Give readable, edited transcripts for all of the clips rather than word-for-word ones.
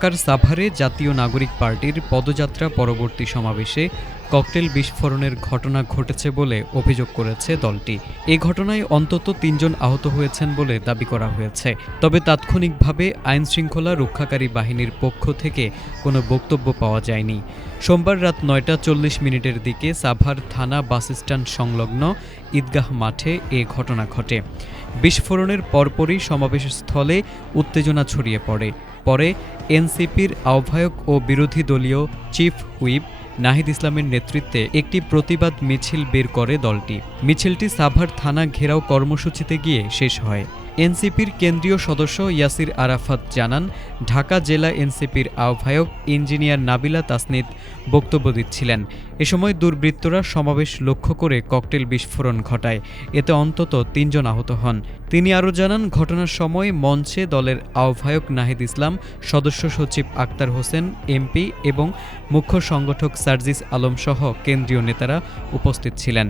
ঢাকার সাভারে জাতীয় নাগরিক পার্টির পদযাত্রা পরবর্তী সমাবেশে ককটেল বিস্ফোরণের ঘটনা ঘটেছে বলে অভিযোগ করেছে দলটি। এ ঘটনায় অন্তত ৩ জন আহত হয়েছেন বলে দাবি করা হয়েছে। তবে তাৎক্ষণিকভাবে আইনশৃঙ্খলা রক্ষাকারী বাহিনীর পক্ষ থেকে কোনো বক্তব্য পাওয়া যায়নি। সোমবার রাত ৯টা ৪০ দিকে সাভার থানা বাসস্ট্যান্ড সংলগ্ন ঈদগাহ মাঠে এ ঘটনা ঘটে। বিস্ফোরণের পরপরই সমাবেশস্থলে উত্তেজনা ছড়িয়ে পড়ে। পরে এনসিপির আহ্বায়ক ও বিরোধী দলীয় চিফ হুইপ নাহিদ ইসলামের নেতৃত্বে একটি প্রতিবাদ মিছিল বের করে দলটি। মিছিলটি সাভার থানা ঘেরাও কর্মসূচিতে গিয়ে শেষ হয়। এনসিপির কেন্দ্রীয় সদস্য ইয়াসির আরাফাত জানান, ঢাকা জেলা এনসিপির আহ্বায়ক ইঞ্জিনিয়ার নাবিলা তাসনিদ বক্তব্য দিচ্ছিলেন। এ সময় দুর্বৃত্তরা সমাবেশ লক্ষ্য করে ককটেল বিস্ফোরণ ঘটায়। এতে অন্তত ৩ জন আহত হন। তিনি আরও জানান, ঘটনার সময় মঞ্চে দলের আহ্বায়ক নাহিদ ইসলাম, সদস্য সচিব আক্তার হোসেন এমপি এবং মুখ্য সংগঠক সার্জিস আলম সহ কেন্দ্রীয় নেতারা উপস্থিত ছিলেন।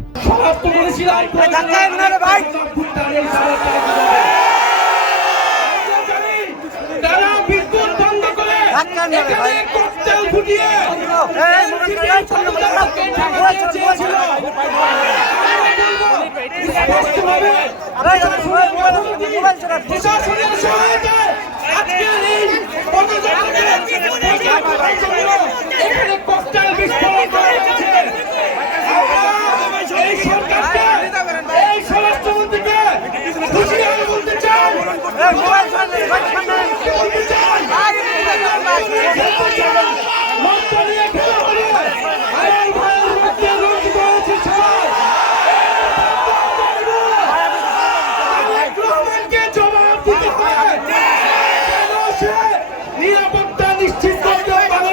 নিরাপত্তা নিশ্চিত করতে পারে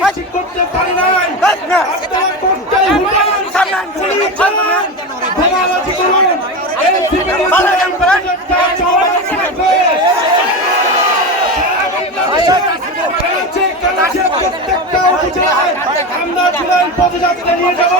নাই, করতে পারে নাই। আমরা পদযাত্রা নিয়ে যাব।